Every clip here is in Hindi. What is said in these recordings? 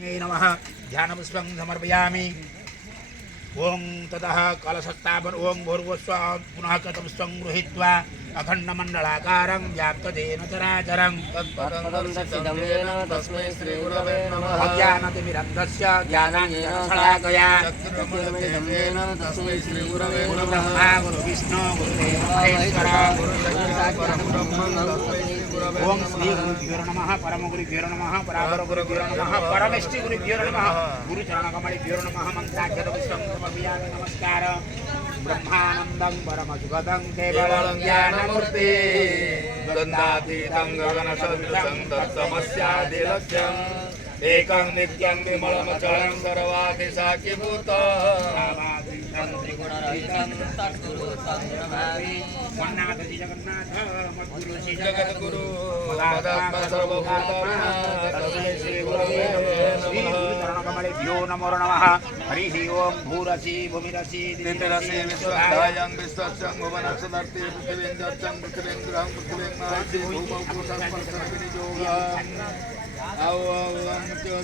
नमः ध्यानपुष्पं समर्पयामि। ओं ततः कलशस्थापन ओं भूर्भुवस्व पुनः कतपुष्पं गृहीत्वा अखण्डमण्डलाकारं व्याप्तदेन चराचरं तस्मै श्रीगुरवे नमः। अज्ञानतिमिरन्धस्य ज्ञानाञ्जनशलाकया तस्मै श्रीगुरवे गुरु नमः। ब्रह्मा गुरु विष्णु गुरुदेव महेश्वर ओं श्री गुरुभ्यो नमः परम गुरुभ्यो नमः परापर गुरुभ्यो नमः परमेष्टि गुरुभ्यो नमः गुरुचरणकमलेभ्यो नमः मन्त्राक्षरपुष्पं समर्पयामि। नमस्कार ब्रह्मानन्दं परमसुखदं केवलं ज्ञानमूर्ति गन्धातीतं गगनसदृशं तत्तमस्यादिलक्ष्यम् एकं नित्यं विमलमचलं सर्वादिशाखीभूतम् जगन्नाथ मद्गुरु श्री जगद्गुरु मदात्मा सर्वभूतानां श्रीचरणकमलेभ्यो नमो नमः। हरिः ओं भूरसि भूमिरसि तिथिरसि विश्वधायं विश्वस्यं भुवनक्षधर्ति पृथिवीन्द्रं पृथिवीन्द्रं पृथिवीं भूमौ पुरुषस्पर्शविनियोगः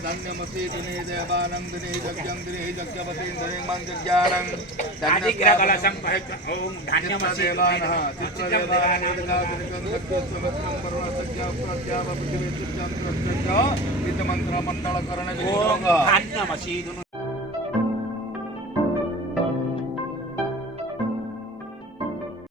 धन्यमसि दिने देवानं दिने यज्ञं दिने यज्ञपतिं दिने मन्दिरज्ञानं कलशं ओं धन्यमसि देवानः चित्रदेवानां मंत्रमंडलकरण धन्यमसि